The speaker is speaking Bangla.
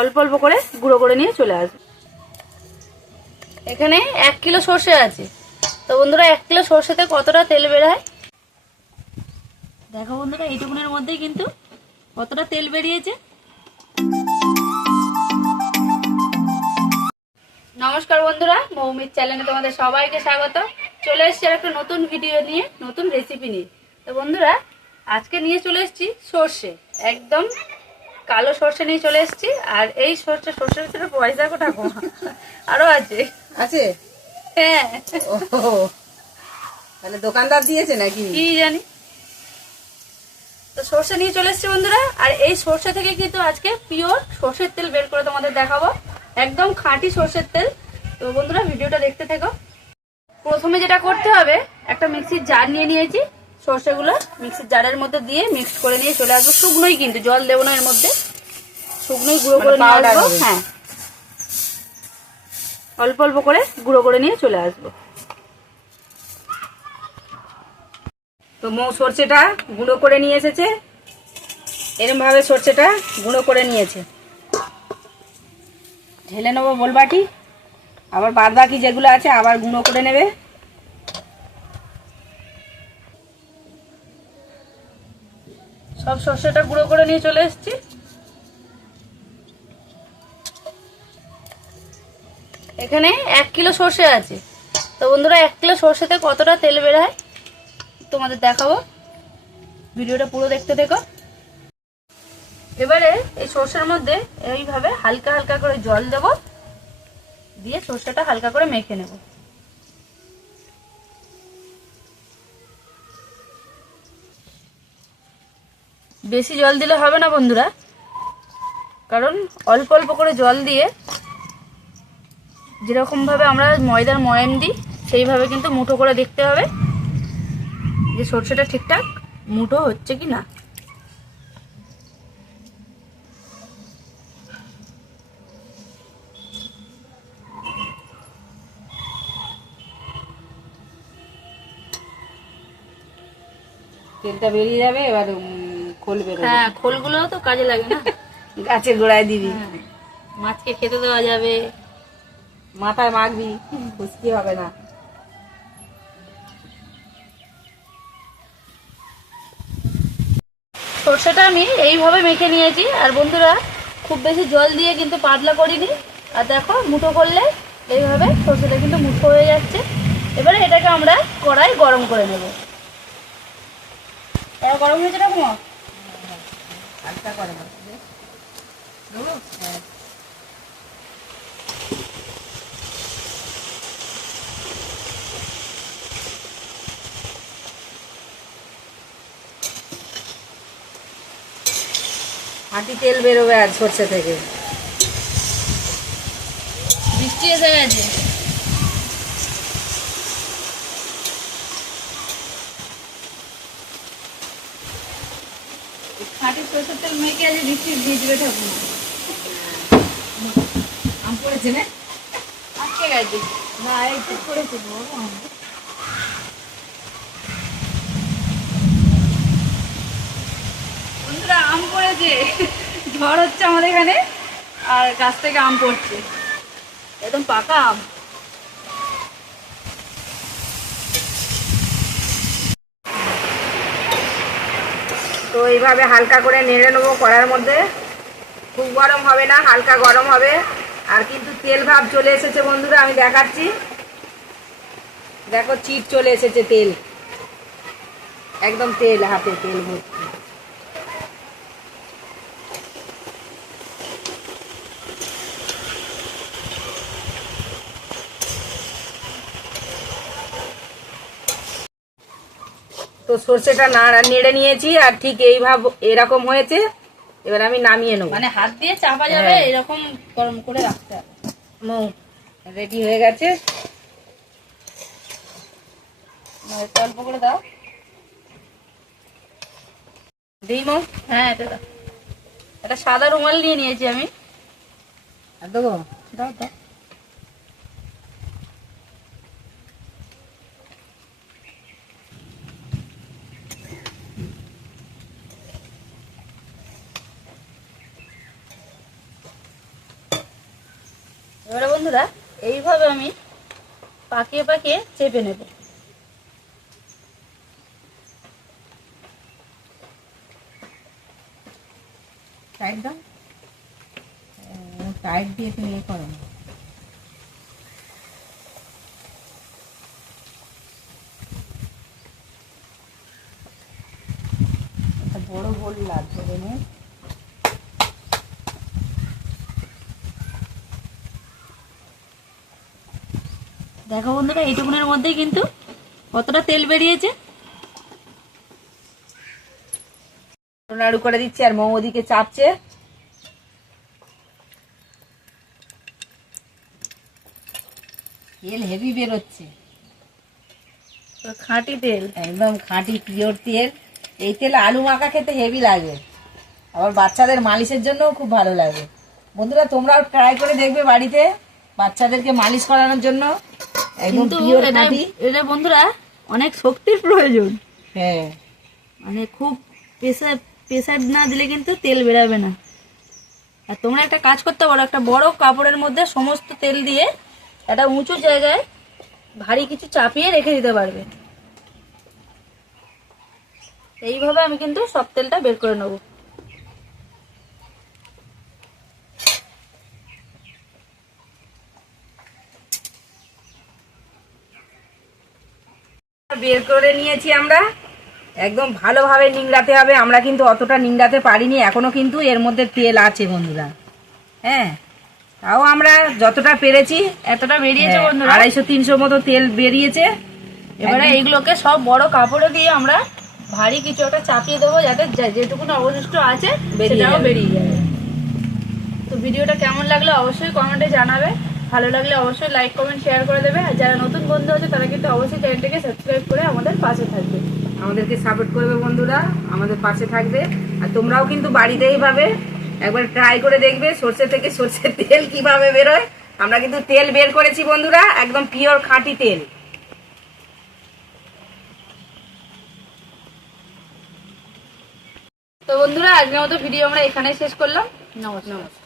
অল্প অল্প করে গুঁড়ো করে নিয়ে চলে আসবো। এখানে 1 কিলো সর্ষে আছে। তো বন্ধুরা 1 কিলো সর্ষেতে কতটা তেল বের হয় দেখো বন্ধুরা, এইটুকুনের মধ্যেই কিন্তু কতটা তেল বেরিয়েছে। নমস্কার বন্ধুরা, মৌমির চ্যানেলে তোমাদের সবাইকে স্বাগত। চলে এসেছি একটা নতুন ভিডিও নিয়ে, নতুন রেসিপি নিয়ে। তো বন্ধুরা আজকে নিয়ে চলে এসেছি সর্ষে, একদম কালো সর্ষে নিয়ে চলে এসেছি। আর এই সর্ষের ভিতরে পয়সা কোটা কম আরো আছে আছে। হ্যাঁ, তাহলে দোকানদার দিয়েছে নাকি কি জানি। তো সর্ষে নিয়ে চলে এসেছি বন্ধুরা, আর এই সর্ষে থেকে কিন্তু আজকে পিওর সর্ষের তেল বের করে তোমাদের দেখাবো, একদম খাঁটি সর্ষের তেল। তো বন্ধুরা ভিডিওটা দেখতে থেকো। প্রথমে যেটা করতে হবে, একটা মিক্সির জার নিয়ে নিয়েছি, সর্ষেগুলো মিক্সির জারের মধ্যে দিয়ে মিক্স করে নিয়ে চলে আসবো। শুকনোই কিন্তু, জল দেবো না এর মধ্যে, শুকনোই গুঁড়ো করে নিয়ে আসবো। হ্যাঁ, অল্প অল্প করে গুঁড়ো করে নিয়ে চলে আসবো। তো মৌ সর্ষেটা গুঁড়ো করে নিয়ে এসেছে, এরকম ভাবে সর্ষেটা গুঁড়ো করে নিয়েছে। ঢেলে নেবো বোলবাটি, আবার বাদ বাকি যেগুলো আছে আবার গুঁড়ো করে নেবে। সব সর্ষেটা গুঁড়ো করে নিয়ে চলে এসেছি। এখানে 1 কিলো সর্ষে আছে। তো বন্ধুরা 1 কিলো সর্ষেতে কতটা তেল বের হয় তোমাদের দেখাবো, ভিডিওটা পুরো দেখতে দেখো। এবারে এই সর্ষের মধ্যে এইভাবে হালকা হালকা করে জল দেব, দিয়ে সর্ষেটা হালকা করে মেখে নেব। বেশি জল দিলে হবে না বন্ধুরা, কারণ অল্প অল্প করে জল দিয়ে যেরকম ভাবে আমরা ময়দার ময়াম দিই সেইভাবে কিন্তু মুঠো করে দেখতে হবে যে সর্ষেটা ঠিকঠাক মুঠো হচ্ছে কি না। তেলটা বেরিয়ে যাবে, এবার খোল বেরোবে। হ্যাঁ, খোলগুলো তো কাজে লাগে না, গাছের গোড়ায় দিবি, মাছকে খেতে দেওয়া যাবে, মাথায় মাখবি, খুশকি হবে না। সর্ষেটা আমি এইভাবে মেখে নিয়েছি। আর বন্ধুরা খুব বেশি জল দিয়ে কিন্তু পাতলা করিনি। আর দেখো মুঠো করলে এইভাবে সর্ষেটা কিন্তু মুঠো হয়ে যাচ্ছে। এবারে এটাকে আমরা কড়াই গরম করে নেব। এটা গরম হয়েছে না কুমা? হালকা করে হ্যাঁ। খাঁটি তেল বেরোবে আর সর্ষে থেকে। বৃষ্টি এসে গেছে। খাঁটি সর্ষের তেল মেখে আজ বৃষ্টি ভিজবে ঠাকুর। আম পড়েছে না? আজকে গেছে না, একটু পড়েছে বড় আম। বন্ধুরা আম পড়েছে, ঝড় হচ্ছে আমাদের এখানে, আর গাছ থেকে আম পড়ছে, একদম পাকা আম। তো এইভাবে হালকা করে নেড়ে নেবো কড়ার মধ্যে। খুব গরম হবে না, হালকা গরম হবে। আর কিন্তু তেল ভাব চলে এসেছে বন্ধুরা, আমি দেখাচ্ছি। দেখো চিট চলে এসেছে তেল, একদম তেল, হাতে তেল ভর্তি। তো সর্ষেটা নেড়ে নিয়েছি, আর ঠিক এইভাবে এরকম হয়েছে। এবার আমি নামিয়ে নেবো, মানে হাত দিয়ে চাপা যাবে, এরকম গরম করে রাখতে হবে। রেডি হয়ে গেছে। অল্প করে দাও, দিই মৌ? হ্যাঁ এটা দাও। একটা সাদা রুমাল নিয়ে নিয়েছি আমি, আর দেবো? দাও দাও। এবারে বন্ধুরা এইভাবে আমি পাকিয়ে পাকিয়ে চেপে নেব। টাইট দাও, টাইট দিয়ে তুমি ইয়ে করো না। একটা বড় বোল লাগবে রে। দেখো বন্ধুরা এইটুকুনের মধ্যেই কিন্তু কতটা তেল বেরিয়েছে। নাড়ু করে দিচ্ছি আর মৌ ওদিকে চাপছে। তেল হেভি বেরোচ্ছে, খাঁটি তেল, একদম খাঁটি পিওর তেল। এই তেল আলু মাখা খেতে হেভি লাগে, আবার বাচ্চাদের মালিশের জন্যও খুব ভালো লাগে। বন্ধুরা তোমরাও ট্রাই করে দেখবে বাড়িতে বাচ্চাদেরকে মালিশ করানোর জন্য, একদম কিন্তু পিওর খাঁটি। এটা বন্ধুরা অনেক শক্তির প্রয়োজন, হ্যাঁ মানে খুব প্রেসার না দিলে কিন্তু তেল বেরাবে না। আর তোমরা একটা কাজ করতে পারো, একটা বড় কাপড়ের মধ্যে সমস্ত তেল দিয়ে একটা উঁচু জায়গায় ভারী কিছু চাপিয়ে রেখে দিতে পারবে। এইভাবে আমি কিন্তু সব তেলটা বের করে নেব। বের করে নিয়েছি আমরা, একদম ভালোভাবে নিংড়াতে হবে। আমরা কিন্তু অতটা নিংড়াতে পারিনি, এখনো কিন্তু এর মধ্যে তেল আছে বন্ধুরা। হ্যাঁ তাও আমরা যতটা পেরেছি, এতটা বেরিয়েছে বন্ধুরা, 250-300 মতো তেল বেরিয়েছে। এবারে এইগুলোকে সব বড় কাপড়ে দিয়ে আমরা ভারী কিছু একটা চাপিয়ে দেবো, যাতে যেটুকু অবশিষ্ট আছে সেটাও বেরিয়ে যাবে। তো ভিডিওটা কেমন লাগলো অবশ্যই কমেন্টে জানাবে, ভালো লাগলে অবশ্যই লাইক কমেন্ট শেয়ার করে দেবে। আর যারা নতুন বন্ধু আছে তারা কিন্তু অবশ্যই চ্যানেলটাকে সাবস্ক্রাইব করে আমাদের পাশে থাকবে, আমাদেরকে সাপোর্ট করবে বন্ধুরা, আমাদের পাশে থাকবে। আর তোমরাও কিন্তু বাড়িতে এইভাবে একবার ট্রাই করে দেখবে সরষে থেকে সরষের তেল কিভাবে বেরোয়। আমরা কিন্তু তেল বের করেছি বন্ধুরা, একদম পিওর খাঁটি তেল। তো বন্ধুরা আজকের মতো ভিডিও আমরা এখানে শেষ করলাম। নমস্কার।